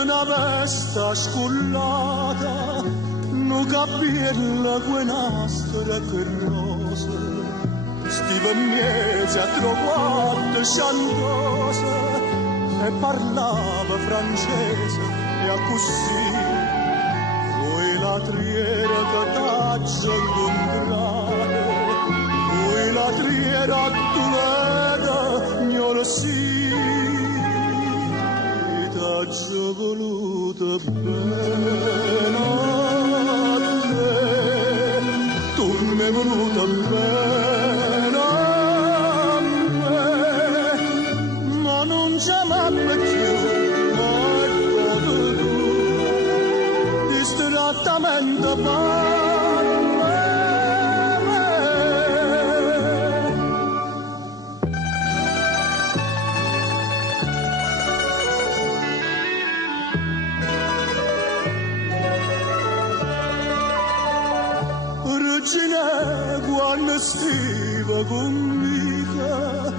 una vesta scullata, non capiella quei nastri che rose, stiva in mezzo a trovato sciantosa e parlava francese e a così, voi la triera che t'aggia incontrato, voi la triera tu veda, gnolo sì. T'ho voluto bene a te, tu mi hai voluto bene a me, ma non c'è mai più mai potuto distrattamente quando stiva conmigo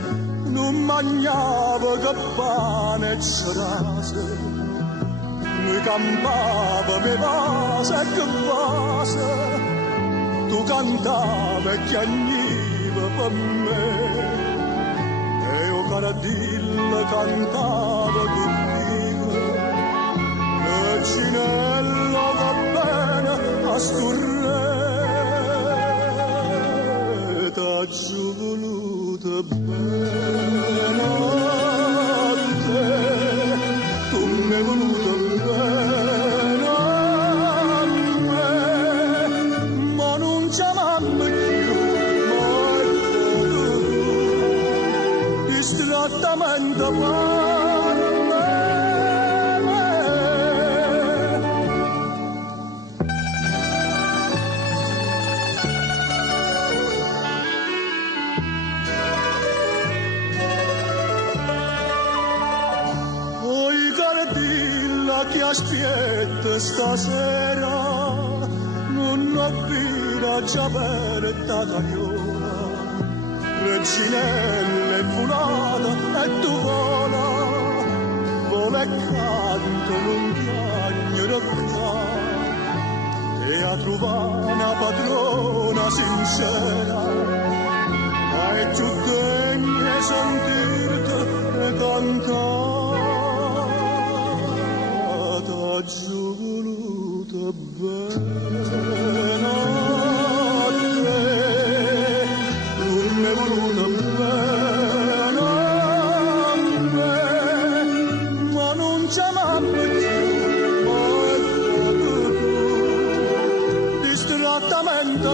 non mangiava che pane e cerase, mi campava me vase e che vase, tu cantavi e chiagniva per me, e io caradilla cantava contigo, e cinello va bene a sturre. T'ho voluto bene a te, tu mi hai voluto bene a me, ma non c'è mai più mai potuto distrattamente che aspetta stasera, non ho vita già aperta tagliola, reginelle fulata e tu vola e canto non piagnere qua, e a trovare una padrona sincera, ma è più degna sentirti e cantare. T'ho voluto bene a te, tu mi hai voluto bene a me, ma non c'è mai più mai potuto distrattamente